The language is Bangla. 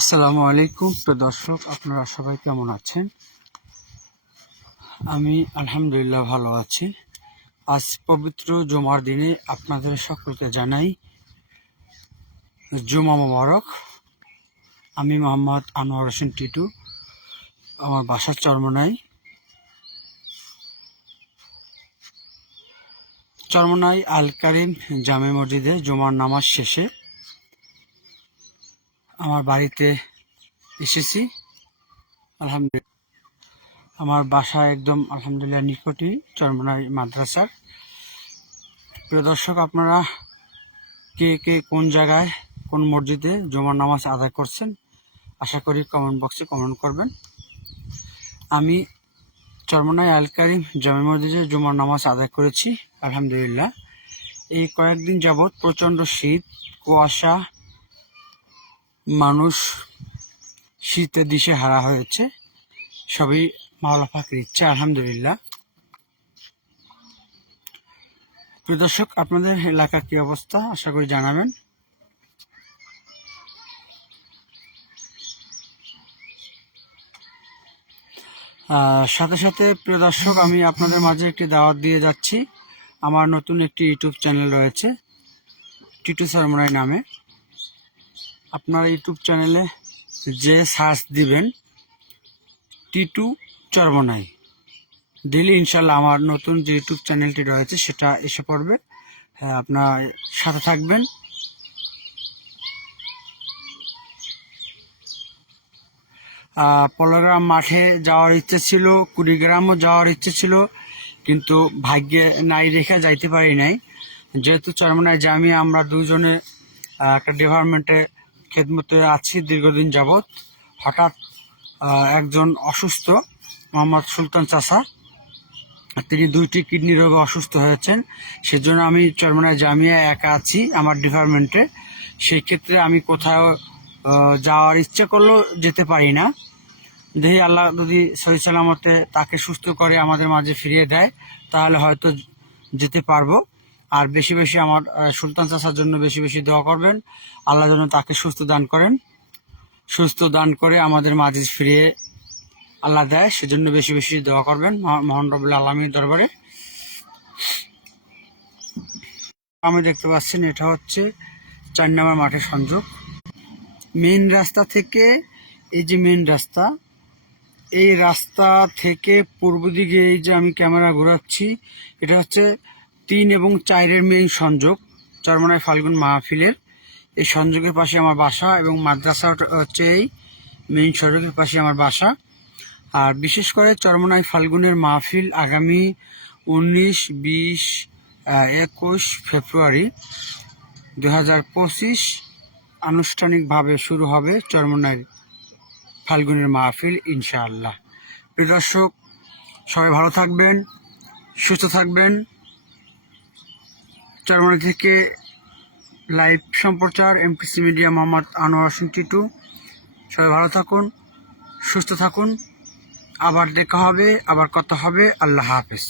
আসসালামু আলাইকুম প্রিয় দর্শক, আপনারা সবাই কেমন আছেন? আমি আলহামদুলিল্লাহ ভালো আছি। আজ পবিত্র জুমার দিনে আপনাদের সকলকে জানাই জুমা মোবারক। আমি মোহাম্মদ আনোয়ার হোসেন টিটু, আমার বাসার চরমনাই। চরমনাই আল কারিম জামে মসজিদে জুমার নামাজ শেষে আমার বাড়িতে এসেছি। আলহামদুলিল্লাহ। আমার বাসা একদম, আলহামদুলিল্লাহ, নিকটই চরমনাই মাদ্রাসার। প্রিয় দর্শক, আপনারা কে কে কোন জায়গায়, কোন মসজিদে জুমার নামাজ আদায় করছেন, আশা করি কমেন্ট বক্সে কমেন্ট করবেন। আমি চরমনাই আল কারিম জামে মসজিদে জুমার নামাজ আদায় করেছি, আলহামদুলিল্লাহ। এই কয়েকদিন যাবৎ প্রচণ্ড শীত, কুয়াশা মানুষ শীতের দিশে হারা হয়েছে। সবই মাওলা পাখির ইচ্ছা, আলহামদুলিল্লাহ। প্রিয় দর্শক, আপনাদের এলাকার কি অবস্থা? আশা করি জানাবেন। সাথে সাথে প্রিয় দর্শক, আমি আপনাদের মাঝে একটি দাওয়াত দিয়ে যাচ্ছি। আমার নতুন একটি ইউটিউব চ্যানেল রয়েছে, টিটু সরমরাই নামে। আপনার ইউটিউব চ্যানেলে যে সার্চ দিবেন, টিটু চর্বনাই দিলে ইনশাল্লাহ আমার নতুন যে ইউটিউব চ্যানেলটি রয়েছে সেটা এসে পড়বে। হ্যাঁ আপনার সাথে থাকবেন। পলগ্রাম মাঠে যাওয়ার ইচ্ছে ছিল, কুড়িগ্রামও যাওয়ার ইচ্ছে ছিল, কিন্তু ভাগ্যে নাই রেখে যাইতে পারি নাই। যেহেতু চরমনায় জামিয়া, আমরা দুজনে একটা ডিপার্টমেন্টে খেদমতে আছি দীর্ঘদিন যাবৎ। হঠাৎ একজন অসুস্থ, মোহাম্মদ সুলতান চাষা তিনি দুইটি কিডনি রোগে অসুস্থ হয়েছেন। সেজন্য আমি চরমনায় জামিয়া একা আছি আমার ডিপার্টমেন্টে। সেই ক্ষেত্রে আমি কোথাও যাওয়ার ইচ্ছে করলেও যেতে পারি না। দেখি আল্লাহ যদি সহি সালামতে তাকে সুস্থ করে আমাদের মাঝে ফিরিয়ে দেয়, তাহলে হয়তো যেতে পারব। আর বেশি বেশি আমার সুলতান চাষার জন্য বেশি বেশি দোয়া করবেন। আল্লাহ যেন তাকে সুস্থ দান করেন। সুস্থ দান করে আমাদের মাঝে ফিরিয়ে আল্লাহ দেয়, সেজন্য বেশি বেশি দোয়া করবেন মহা- মহান রবুল্লা আলমীর দরবারে। আমি দেখতে পাচ্ছেন এটা হচ্ছে চার নম্বর মাঠের সংযোগ। মেন রাস্তা থেকে, এই যে মেন রাস্তা, এই রাস্তা থেকে পূর্ব দিকে এই যে আমি ক্যামেরা ঘোরাচ্ছি, এটা হচ্ছে তিন এবং চারের মেইন সংযোগ চরমনায় ফাল্গুন মাহফিলের। এই সংযোগের পাশে আমার বাসা এবং মাদ্রাসা হচ্ছে এই মেইন সড়কের পাশে আমার বাসা। আর বিশেষ করে চরমনায় ফাল্গুনের মাহফিল আগামী উনিশ, বিশ একুশ ফেব্রুয়ারি দু হাজার পঁচিশ আনুষ্ঠানিকভাবে শুরু হবে চরমনায় ফাল্গুনের মাহফিল, ইনশাআল্লাহ। প্রিয় দর্শক, সবাই ভালো থাকবেন, সুস্থ থাকবেন। চরমনা থেকে লাইভ সম্প্রচার এমপিসি মিডিয়া মোহাম্মদ আনোয়ার হোসেন টিটু। সবাই ভালো থাকুন, সুস্থ থাকুন। আবার দেখা হবে, আবার কথা হবে। আল্লাহ হাফেজ।